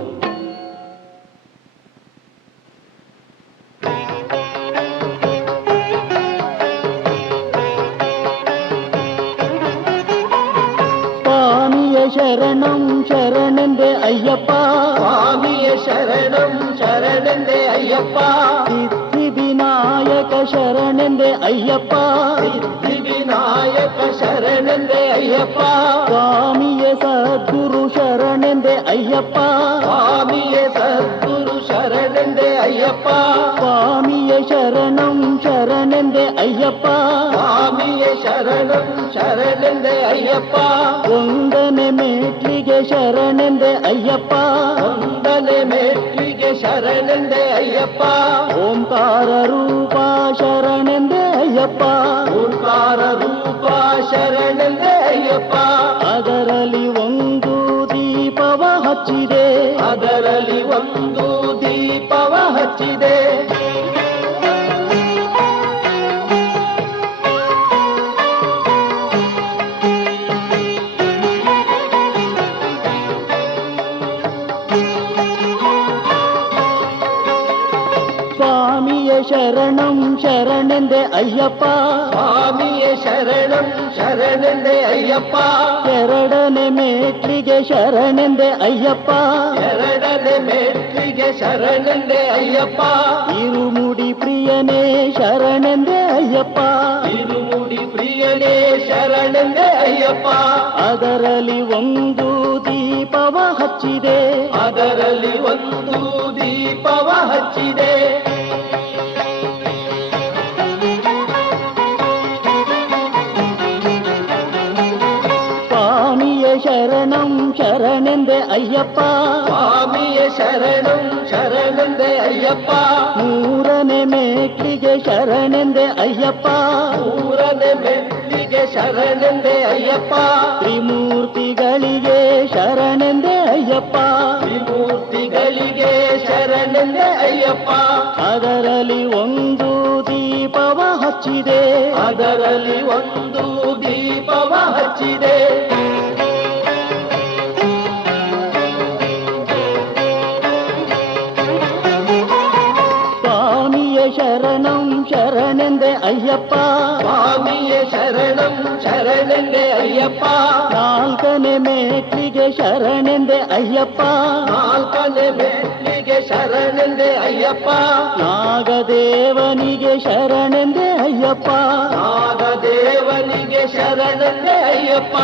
ಶರಣಂ ಶರಣೆಂದೆ ಅಯ್ಯಪ್ಪ, ಸ್ವಾಮಿಯ ಶರಣಂ ಶರಣೆಂದೆ ಅಯ್ಯಪ್ಪ, ಸಿದ್ಧಿ ವಿನಾಯಕ ಶರಣೆಂದೆ ಅಯ್ಯಪ್ಪ, ಸಿದ್ಧಿ ವಿನಾಯಕ ಶರಣೆಂದೆ ಅಯ್ಯಪ್ಪ, ಸ್ವಾಮಿಯ ಸದ್ಗುರು ಶರಣೆಂದೆ ಅಯ್ಯಪ್ಪ, ಸ್ವಾಮಿಯ ಸದ್ಗುರು ಶರಣೆಂದೆ ಅಯ್ಯಪ್ಪ, ಸ್ವಾಮಿಯ ಶರಣಂ ಶರಣೆಂದೆ ಅಯ್ಯಪ್ಪ, ಸ್ವಾಮಿಯ ಶರಣಂ ಶರಣೆಂದೆ ಅಯ್ಯಪ್ಪ, ಒಂದನೆ ಮೇಟ್ಲಿಗೆ ಶರಣೆಂದೆ ಅಯ್ಯಪ್ಪ, ಒಂದನೆ ಮೇಟ್ಲಿಗೆ ಶರಣೆಂದೆ ಅಯ್ಯಪ್ಪ, ಓಂಕಾರ ರೂಪ ಶರಣೆಂದೆ ಅಯ್ಯಪ್ಪ, ಓಂಕಾರ ರೂಪ ಶರಣೆಂದೆ ಅಯ್ಯಪ್ಪ, ಅದರಲ್ಲಿ ಒಂದು ದೀಪವ ಹಚ್ಚಿದೆ, ಅದರಲ್ಲಿ ಒಂದು ದೀಪವ ಹಚ್ಚಿದೆ. ಸ್ವಾಮಿಯ ಶರಣಂ ಶರಣೆಂದೆ ಅಯ್ಯಪ್ಪ, ಸ್ವಾಮಿಯ ಶರಣಂ ಶರಣೆಂದೆ ಅಯ್ಯಪ್ಪ, ಎರಡನೆ ಮೇಟ್ಲಿಗೆ ಶರಣೆಂದೆ ಅಯ್ಯಪ್ಪ, ಎರಡನೇ ಮೆಟ್ಲಿಗೆ ಶರಣೆಂದೆ ಅಯ್ಯಪ್ಪ, ಇರುಮುಡಿ ಪ್ರಿಯನೇ ಶರಣೆಂದೆ ಅಯ್ಯಪ್ಪ, ಇರುಮುಡಿ ಪ್ರಿಯನೇ ಶರಣೆಂದೆ ಅಯ್ಯಪ್ಪ, ಅದರಲ್ಲಿ ಒಂದು ದೀಪವ ಹಚ್ಚಿದೆ, ಅದರಲ್ಲಿ ಒಂದು ದೀಪವ ಹಚ್ಚಿದೆ. ಸ್ವಾಮಿಯ ಶರಣಂ ಶರಣೆಂದೆ ಅಯ್ಯಪ್ಪ, ಸ್ವಾಮಿಯ ಶರಣಂ ಶರಣೆಂದೆ ಅಯ್ಯಪ್ಪ, ಮೂರನೆ ಮೇಟ್ಲಿಗೆ ಶರಣೆಂದೆ ಅಯ್ಯಪ್ಪ, ಮೂರನೇ ಮೆಟ್ಲಿಗೆ ಶರಣೆಂದೆ ಅಯ್ಯಪ್ಪ, ತ್ರಿಮೂರ್ತಿಗಳಿಗೆ ಶರಣೆಂದೆ ಅಯ್ಯಪ್ಪ, ತ್ರಿಮೂರ್ತಿಗಳಿಗೆ ಶರಣೆಂದೆ ಅಯ್ಯಪ್ಪ, ಅದರಲ್ಲಿ ಒಂದು ದೀಪವ ಹಚ್ಚಿದೆ, ಅದರಲ್ಲಿ ಒಂದು ದೀಪವ ಹಚ್ಚಿದೆ. ಸ್ವಾಮಿಯ ಶರಣಂ ಶರಣೆಂದೆ ಅಯ್ಯಪ್ಪ, ಸ್ವಾಮಿಯ ಶರಣಂ ಶರಣೆಂದೆ ಅಯ್ಯಪ್ಪ, ನಾಲ್ಕನೆ ಮೇಟ್ಲಿಗೆ ಶರಣೆಂದೆ ಅಯ್ಯಪ್ಪ, ನಾಲ್ಕನೇ ಮೆಟ್ಲಿಗೆ ಶರಣೆಂದೆ ಅಯ್ಯಪ್ಪ, ನಾಗದೇವನಿಗೆ ಶರಣೆಂದೆ ಅಯ್ಯಪ್ಪ, ನಾಗದೇವನಿಗೆ ಶರಣೆಂದೆ ಅಯ್ಯಪ್ಪ,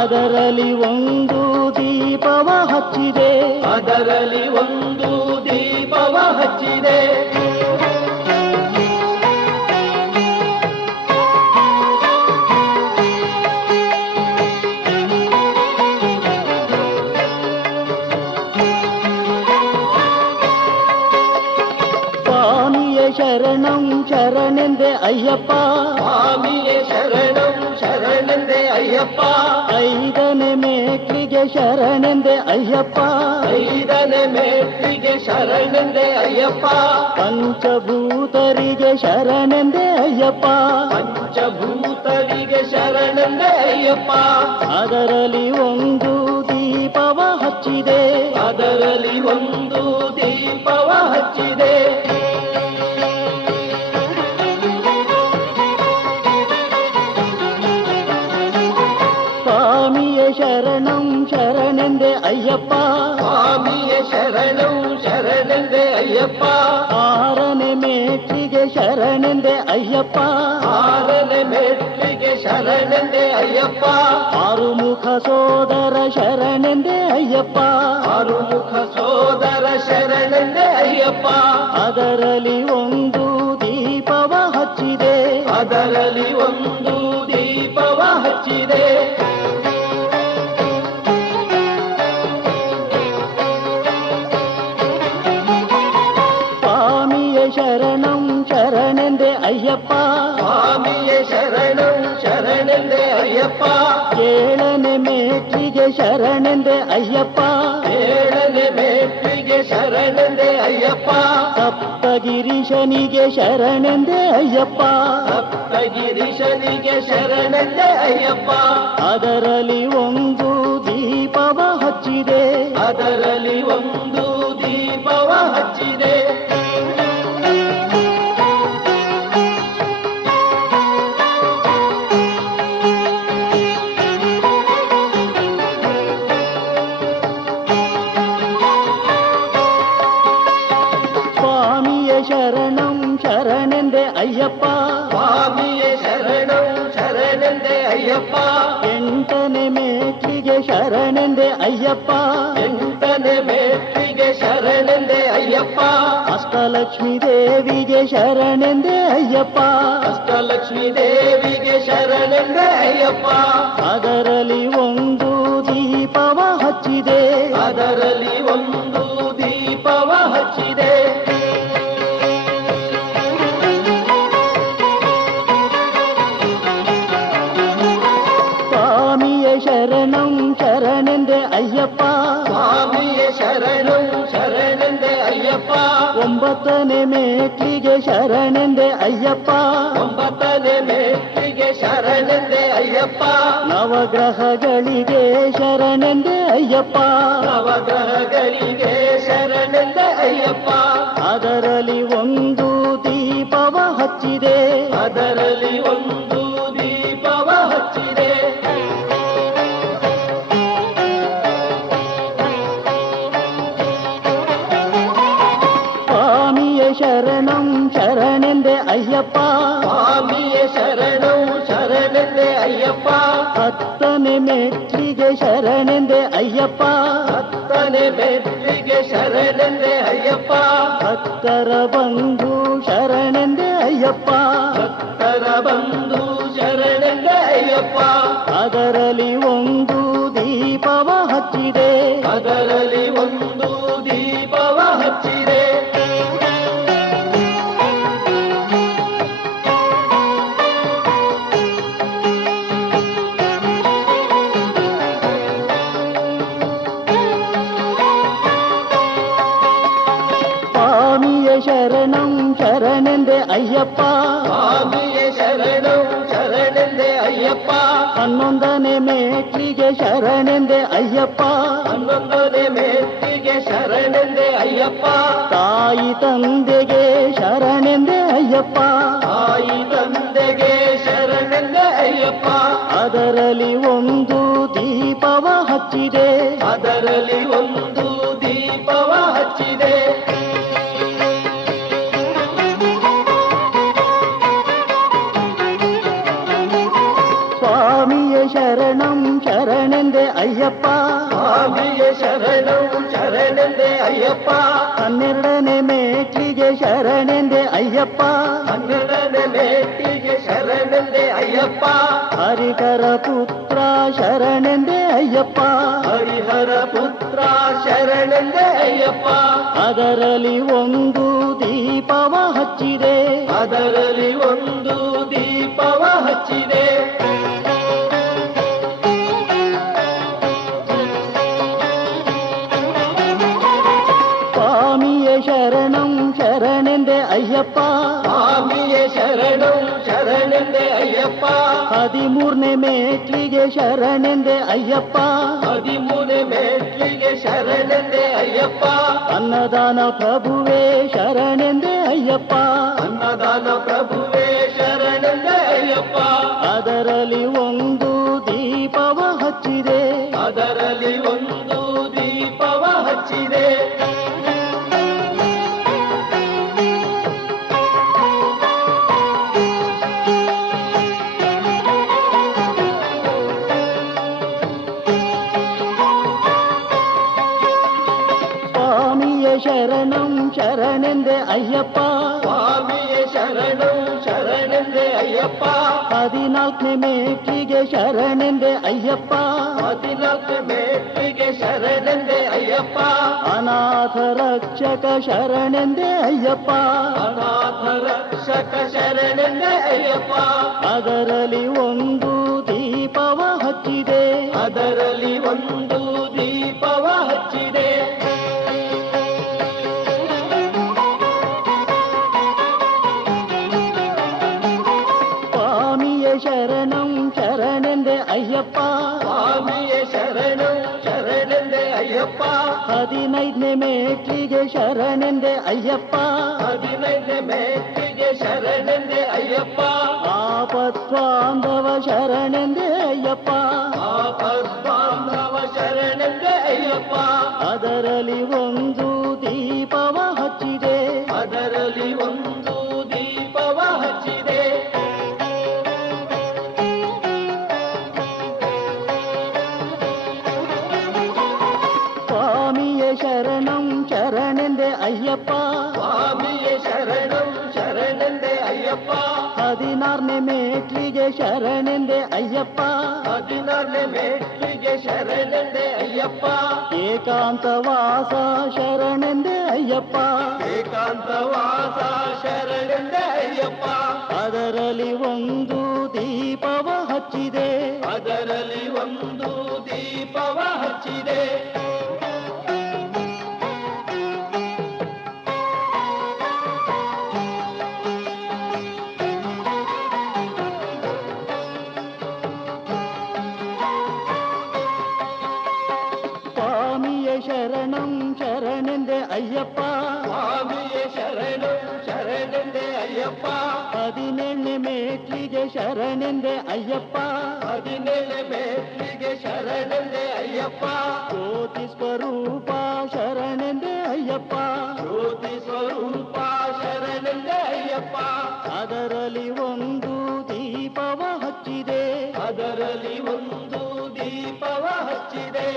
ಅದರಲ್ಲಿ ಒಂದು ದೀಪವ ಹಚ್ಚಿದೆ, ಅದರಲ್ಲಿ ಒಂದು ದೀಪವ ಹಚ್ಚಿದೆ. ಸ್ವಾಮಿಯ ಶರಣಂ ಶರಣೆಂದೆ ಅಯ್ಯಪ್ಪ, ಸ್ವಾಮಿಯ ಶರಣಂ ಶರಣೆಂದೆ ಅಯ್ಯಪ್ಪ, ಐದನೆ ಮೇಟ್ಲಿಗೆ ಶರಣೆಂದೆ ಅಯ್ಯಪ್ಪ, ಐದನೇ ಮೆಟ್ಲಿಗೆ ಶರಣೆಂದೆ ಅಯ್ಯಪ್ಪ, ಪಂಚಭೂತರಿಗೆ ಶರಣೆಂದೆ ಅಯ್ಯಪ್ಪ, ಪಂಚಭೂತರಿಗೆ ಶರಣೆಂದೆ ಅಯ್ಯಪ್ಪ, ಅದರಲ್ಲಿ ಒಂದು ದೀಪವ ಹಚ್ಚಿದೆ, ಅದರಲ್ಲಿ ಒಂದು ದೀಪವ ಹಚ್ಚಿದೆ. ಸ್ವಾಮಿಯ ಶರಣಂ ಶರಣೆಂದೆ ಅಯ್ಯಪ್ಪ, ಸ್ವಾಮಿಯ ಶರಣಂ ಶರಣೆಂದೆ ಅಯ್ಯಪ್ಪ, ಆರನೆ ಮೇಟ್ಲಿಗೆ ಶರಣೆಂದೆ ಅಯ್ಯಪ್ಪ, ಆರನೇ ಮೆಟ್ಲಿಗೆ ಶರಣೆಂದೆ ಅಯ್ಯಪ್ಪ, ಆರುಮುಖ ಸೋದರ ಶರಣೆಂದೆ ಅಯ್ಯಪ್ಪ, ಆರುಮುಖ ಸೋದರ ಶರಣೆಂದೆ ಅಯ್ಯಪ್ಪ, ಅದರಲ್ಲಿ ಒಂದು ದೀಪವ ಹಚ್ಚಿದೆ, ಅದರಲ್ಲಿ ಒಂದು ದೀಪವ ಹಚ್ಚಿದೆ. ಸ್ವಾಮಿಯ ಶರಣಂ ಶರಣೆಂದೆ ಅಯ್ಯಪ್ಪ, ಸ್ವಾಮಿಯ ಶರಣಂ ಅಯ್ಯಪ್ಪ. ಏಳನೆ ಮೇಟ್ಲಿಗೆ ಶರಣೆಂದೆ ಅಯ್ಯಪ್ಪ. ಏಳನೆ ಮೇಟ್ಲಿಗೆ ಶರಣೆಂದೆ ಅಯ್ಯಪ್ಪ. ಸಪ್ತಗಿರೀಶನಿಗೆ ಶರಣೆಂದೆ ಅಯ್ಯಪ್ಪ. ಸಪ್ತಗಿರೀಶನಿಗೆ ಶರಣೆಂದೆ ಅಯ್ಯಪ್ಪ. ಅದರಲ್ಲಿ ಒಂದು ದೀಪವ ಹಚ್ಚಿದೆ. ಅದರಲ್ಲಿ ಒಂದು ದೀಪವ ಹಚ್ಚಿದೆ. ಸ್ವಾಮಿಯ ಶರಣಂ ಶರಣೆಂದೆ ಅಯ್ಯಪ್ಪ. ಸ್ವಾಮಿಯೇ ಶರಣಂ ಶರಣೆಂದೆ ಅಯ್ಯಪ್ಪ. ಎಂಟನೆ ಮೇಟ್ಲಿಗೆ ಶರಣೆಂದೆ ಅಯ್ಯಪ್ಪ. ಎಂಟನೆ ಮೇಟ್ಲಿಗೆ ಶರಣೆಂದೆ ಅಯ್ಯಪ್ಪ. ಅಷ್ಟಲಕ್ಷ್ಮೀ ದೇವಿಗೆ ಶರಣೆಂದೆ ಅಯ್ಯಪ್ಪ. ಅಷ್ಟಲಕ್ಷ್ಮೀ ದೇವಿಗೆ ಶರಣೆಂದೆ ಅಯ್ಯಪ್ಪ. ಅದರಲ್ಲಿ ಒಂದು ದೀಪವ ಹಚ್ಚಿದೆ. ಅದರಲ್ಲಿ ಒಂದು ದೀಪವ ಹಚ್ಚಿದೆ. ಸ್ವಾಮಿಯ ಶರಣಂ ಶರಣೆಂದೆ ಅಯ್ಯಪ್ಪ. ಸ್ವಾಮಿಯೇ ಶರಣಂ ಶರಣೆಂದೆ ಅಯ್ಯಪ್ಪ. ಒಂಬತ್ತನೆ ಮೇಟ್ಲಿಗೆ ಶರಣೆಂದೆ ಅಯ್ಯಪ್ಪ. ಒಂಬತ್ತನೆ ಮೇಟ್ಲಿಗೆ ಶರಣೆಂದೆ ಅಯ್ಯಪ್ಪ. ನವಗ್ರಹಗಳಿಗೆ ಶರಣೆಂದೆ ಅಯ್ಯಪ್ಪ. ನವಗ್ರಹಗಳಿಗೆ ಶರಣೆಂದೆ ಅಯ್ಯಪ್ಪ. ಅದರಲ್ಲಿ ಒಂದು ದೀಪವ ಹಚ್ಚಿದೆ. ಅದರಲ್ಲಿ ಒಂದು ದೀಪವ ಹಚ್ಚಿದೆ. ಸ್ವಾಮಿಯ ಶರಣಂ ಶರಣೆಂದೆ ಅಯ್ಯಪ್ಪ. ಸ್ವಾಮಿಯೇ ಶರಣಂ ಶರಣೆಂದೆ ಅಯ್ಯಪ್ಪ. ಹತ್ತನೆ ಮೆಟ್ಲಿಗೆ ಶರಣೆಂದೆ ಅಯ್ಯಪ್ಪ. ಹತ್ತನೆ ಮೆಟ್ಲಿಗೆ ಶರಣೆಂದೆ ಅಯ್ಯಪ್ಪ. ಭಕ್ತರ ಬಂಧು ಶರಣೆಂದೆ ಅಯ್ಯಪ್ಪ. ಭಕ್ತರ ಬಂಧು ಶರಣೆಂದೆ ಅಯ್ಯಪ್ಪ. ಅದರಲ್ಲಿ ಒಂದು ದೀಪವ ಹಚ್ಚಿದೆ. ಅದರಲ್ಲಿ ಒಂದು ದೀಪವ ಹಚ್ಚಿದೆ. ಸ್ವಾಮಿಯ ಶರಣಂ ಶರಣೆಂದೆ ಅಯ್ಯಪ್ಪ. ಸ್ವಾಮಿಯೇ ಶರಣಂ ಶರಣೆಂದೆ ಅಯ್ಯಪ್ಪ. ಹನ್ನೊಂದನೆ ಮೇಟ್ಲಿಗೆ ಶರಣೆಂದೆ ಅಯ್ಯಪ್ಪ. ಹನ್ನೊಂದನೆ ಮೇಟ್ಲಿಗೆ ಶರಣೆಂದೆ ಅಯ್ಯಪ್ಪ. ತಾಯಿ ತಂದೆಗೆ ಶರಣೆಂದೆ ಅಯ್ಯಪ್ಪ. ತಾಯಿ ತಂದೆಗೆ ಶರಣೆಂದೆ ಅಯ್ಯಪ್ಪ. ಅದರಲ್ಲಿ ಒಂದು ದೀಪವ ಹಚ್ಚಿದೆ. ಅದರಲ್ಲಿ ಒಂದು ದೀಪವ ಹಚ್ಚಿದೆ. ಸ್ವಾಮಿಯ ಶರಣಂ ಶರಣೆಂದೆ ಅಯ್ಯಪ್ಪ. ಸ್ವಾಮಿಯೇ ಶರಣಂ ಶರಣೆಂದೆ ಅಯ್ಯಪ್ಪ. ಹನ್ನೆರಡನೆ ಮೇಟ್ಲಿಗೆ ಶರಣೆಂದೆ ಅಯ್ಯಪ್ಪ. ಹನ್ನೆರಡನೆ ಮೇಟಿಗೆ ಶರಣೆಂದೆ ಅಯ್ಯಪ್ಪ. ಹರಿಹರ ಪುತ್ರ ಶರಣೆಂದೆ ಅಯ್ಯಪ್ಪ. ಹರಿಹರ ಪುತ್ರ ಶರಣೆಂದೆ ಅಯ್ಯಪ್ಪ. ಅದರಲ್ಲಿ ಒಂದು ದೀಪವ ಹಚ್ಚಿದೆ. ಅದರಲ್ಲಿ ಒಂದು ದೀಪವ ಹಚ್ಚಿದೆ. ಸ್ವಾಮಿಯ ಶರಣಂ ಶರಣೆಂದೆ ಅಯ್ಯಪ್ಪ. ಸ್ವಾಮಿಯೇ ಶರಣಂ ಶರಣೆಂದೆ ಅಯ್ಯಪ್ಪ. 13ನೇ ಮೇಟ್ಲಿಗೆ ಶರಣೆಂದೆ ಅಯ್ಯಪ್ಪ. 13ನೇ ಮೇಟ್ಲಿಗೆ ಶರಣೆಂದೆ ಅಯ್ಯಪ್ಪ. ಅನ್ನದಾನ ಪ್ರಭುವೇ ಶರಣೆಂದೆ ಅಯ್ಯಪ್ಪ. ಅನ್ನದಾನ ಪ್ರಭುವೇ ಶರಣೆಂದೆ ಅಯ್ಯಪ್ಪ. ಅದರಲ್ಲಿ ಒಂದು ದೀಪವ ಹಚ್ಚಿದೆ. ಅದರಲ್ಲಿ ಒಂದು ದೀಪವ ಹಚ್ಚಿದೆ. ಸ್ವಾಮಿಯ ಶರಣಂ ಶರಣೆಂದೆ ಅಯ್ಯಪ್ಪ. ಸ್ವಾಮಿಯೇ ಶರಣಂ ಶರಣೆಂದೆ ಅಯ್ಯಪ್ಪ. 14ನೇ ಮೇಟ್ಲಿಗೆ ಶರಣೆಂದೆ ಅಯ್ಯಪ್ಪ. 14 ಮೇಟ್ಲಿಗೆ ಶರಣೆಂದೆ ಅಯ್ಯಪ್ಪ. ಅನಾಥ ರಕ್ಷಕ ಶರಣೆಂದೆ ಅಯ್ಯಪ್ಪ. ಅನಾಥ ರಕ್ಷಕ ಶರಣೆಂದೆ ಅಯ್ಯಪ್ಪ. ಅದರಲ್ಲಿ ಒಂದು ದೀಪವ ಅಯ್ಯಪ್ಪ ಸ್ವಾಮಿಯೇ ಶರಣಂ ಶರಣೆಂದೆ ಅಯ್ಯಪ್ಪ 15ನೇ ಮೆಟ್ಲಿಗೆ ಶರಣೆಂದೆ ಅಯ್ಯಪ್ಪ 15ನೇ ಮೆಟ್ಟಿಗೆ ಶರಣೆಂದೆ ಅಯ್ಯಪ್ಪ ಆಪತ್ವಾಂಧವ ಶರಣೆಂದೆ ಅಯ್ಯಪ್ಪ ಆಪದ್ಬಾಂಧವ ಶರಣೆಂದೆ ಅಯ್ಯಪ್ಪ ಅದರಲ್ಲಿ ಒಂದು ದೀಪವ ಹಚ್ಚಿದೆ ಅದರಲ್ಲಿ ಒಂದು ದೀಪವ ಹಚ್ಚಿದೆ ಸ್ವಾಮಿಯೇ ಶರಣಂ ಶರಣೆಂದೆ ಅಯ್ಯಪ್ಪ ಸ್ವಾಮಿಯೇ ಶರಣಂ ಶರಣೆಂದೆ ಅಯ್ಯಪ್ಪ 16ನೇ ಮೆಟ್ಲಿಗೆ ಶರಣೆಂದೆ ಅಯ್ಯಪ್ಪ 16ನೇ ಮೆಟ್ಟಿಗೆ ಶರಣೆಂದೆ ಅಯ್ಯಪ್ಪ ಏಕಾಂತವಾಸ ಶರಣೆಂದೆ ಅಯ್ಯಪ್ಪ ಏಕಾಂತವಾಸ ಶರಣೆಂದೆ ಅಯ್ಯಪ್ಪ ಅದರಲ್ಲಿ ಒಂದು ದೀಪವ ಹಚ್ಚಿದೆ ಅದರಲ್ಲಿ ಒಂದು ದೀಪವ ಹಚ್ಚಿದೆ ಸ್ವಾಮಿಯೇ ಶರಣಂ ಶರಣೆಂದೆ ಅಯ್ಯಪ್ಪ ಸ್ವಾಮಿಯೇ ಶರಣಂ ಶರಣೆಂದೆ ಅಯ್ಯಪ್ಪ 17ನೇ ಮೆಟ್ಲಿಗೆ ಶರಣೆಂದೆ ಅಯ್ಯಪ್ಪ 17ನೇ ಮೆಟ್ಟಿಗೆ ಶರಣೆಂದೆ ಅಯ್ಯಪ್ಪ ಜ್ಯೋತಿ ಸ್ವರೂಪ ಶರಣೆಂದೆ ಅಯ್ಯಪ್ಪ ಜ್ಯೋತಿ ಸ್ವರೂಪ ಶರಣೆಂದೆ ಅಯ್ಯಪ್ಪ ಅದರಲ್ಲಿ ಒಂದು ದೀಪವ ಹಚ್ಚಿದೆ ಅದರಲ್ಲಿ ಒಂದು ದೀಪವ ಹಚ್ಚಿದೆ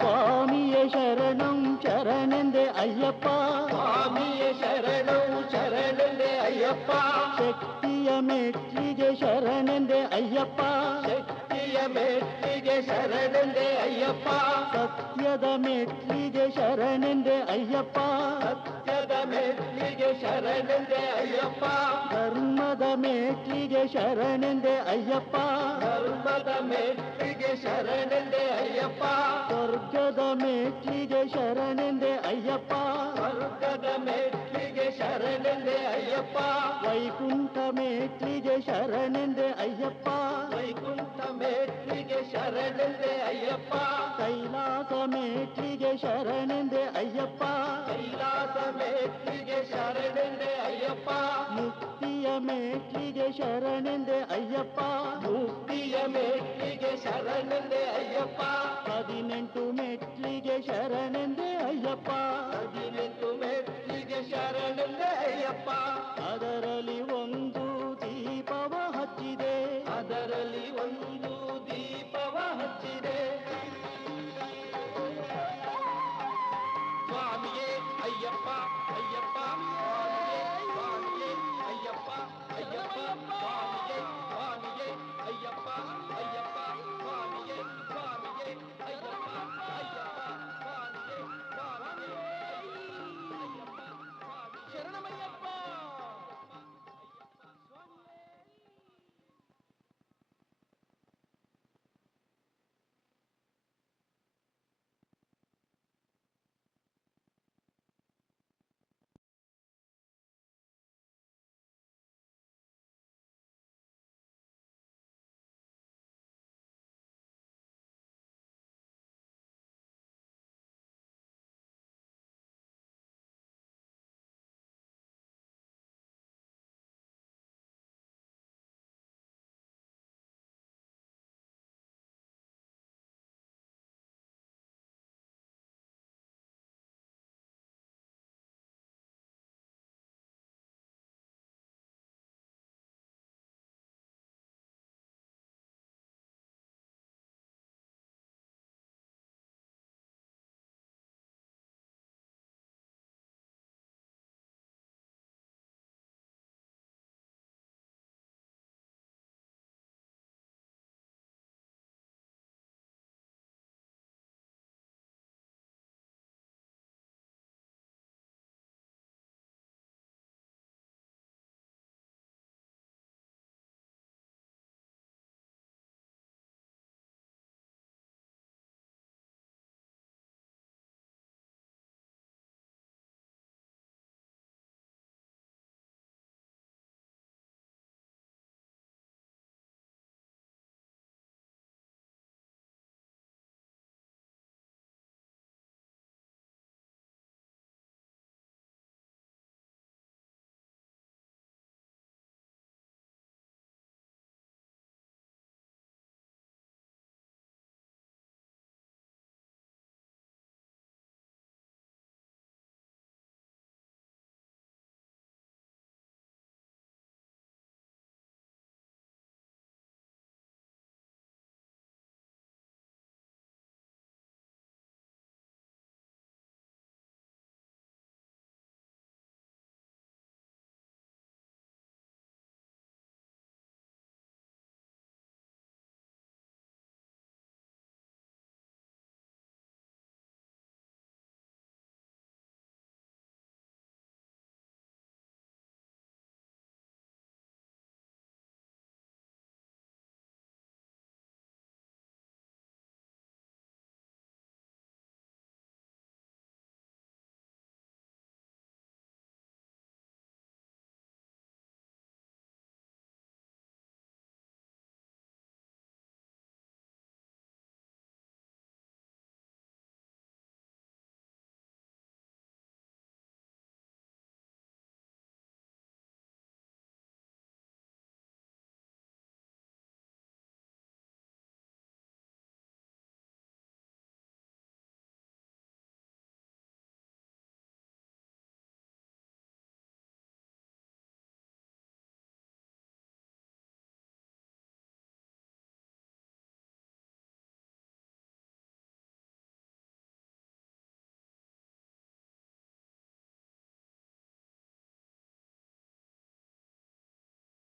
ಸ್ವಾಮಿಯೇ ಶರಣಂ ಶರಣೆಂದೆ ಅಯ್ಯಪ್ಪ ಸ್ವಾಮಿಯೇ ಶರಣಂ ಶರಣೆಂದೆ ಅಯ್ಯಪ್ಪ ಶಕ್ತಿಯ ಮೆಟ್ಲಿಗೆ ಶರಣೆಂದೆ ಅಯ್ಯಪ್ಪ ಶಕ್ತಿಯ ಮೆಟ್ಟಿಗೆ ಶರಣೆಂದೆ ಅಯ್ಯಪ್ಪ ಸತ್ಯದ ಮೆಟ್ಲಿಗೆ ಶರಣೆಂದೆ ಅಯ್ಯಪ್ಪ ಸತ್ಯದ ಮೆಟ್ಟಿಗೆ ಶರಣೆಂದೆ ಅಯ್ಯಪ್ಪ ಧರ್ಮದ ಮೆಟ್ಲಿಗೆ ಶರಣೆಂದೆ ಅಯ್ಯಪ್ಪ ಧರ್ಮದ ಮೆಟ್ಟಿಗೆ ಶರಣೆಂದೆ ಅಯ್ಯಪ್ಪ ಸ್ವರ್ಗದ ಮೆಟ್ಲಿಗೆ ಶರಣೆಂದೆ ಅಯ್ಯಪ್ಪ ಸ್ವರ್ಗದ ಮೆಟ್ಟಿಗೆ ಶರಣೆಂದೆ ಅಯ್ಯಪ್ಪ ವೈಕುಂಠ ಮೆಟ್ಲಿಗೆ ಶರಣೆಂದೆ ಅಯ್ಯಪ್ಪ ವೈಕುಂಠ ಮೆಟ್ಟಿಗೆ ಶರಣೆಂದೆ ಅಯ್ಯಪ್ಪ ಕೈಲಾಸ ಮೆಟ್ಲಿಗೆ ಶರಣೆಂದೆ ಅಯ್ಯಪ್ಪ ಕೈಲಾಸ ಮೆಟ್ಟಿಗೆ ಶರಣೆಂದೆ ಅಯ್ಯಪ್ಪ ಮುಕ್ತಿಯ ಮೆಟ್ಲಿಗೆ ಶರಣೆಂದೆ ಅಯ್ಯಪ್ಪ ಮುಕ್ತಿಯ ಮೆಟ್ಟಿಗೆ ಶರಣೆಂದೆ ಅಯ್ಯಪ್ಪ 18 ಮೆಟ್ಲಿಗೆ ಶರಣೆಂದೆ ಅಯ್ಯಪ್ಪ 18 ಮೆಟ್ಟಿಗೆ ಶರಣೆಂದೆ ಅಯ್ಯಪ್ಪ ಅದರಲ್ಲಿ ಒಂದು ದೀಪವ ಹಚ್ಚಿದೆ ಅದರಲ್ಲಿ ಒಂದು ದೀಪವ ಹಚ್ಚಿದೆ ಸ್ವಾಮಿಯೇ ಅಯ್ಯಪ್ಪ ಅಯ್ಯಪ್ಪ ಸ್ವಾಮಿಯೇ ಸ್ವಾಮಿಯೇ ಅಯ್ಯಪ್ಪ ಅಯ್ಯಪ್ಪ ಸ್ವಾಮಿಯೇ ಸ್ವಾಮಿಯೇ ಅಯ್ಯಪ್ಪ ಅಯ್ಯಪ್ಪ ಸ್ವಾಮಿಯೇ ಸ್ವಾಮಿಯೇ ಅಯ್ಯಪ್ಪ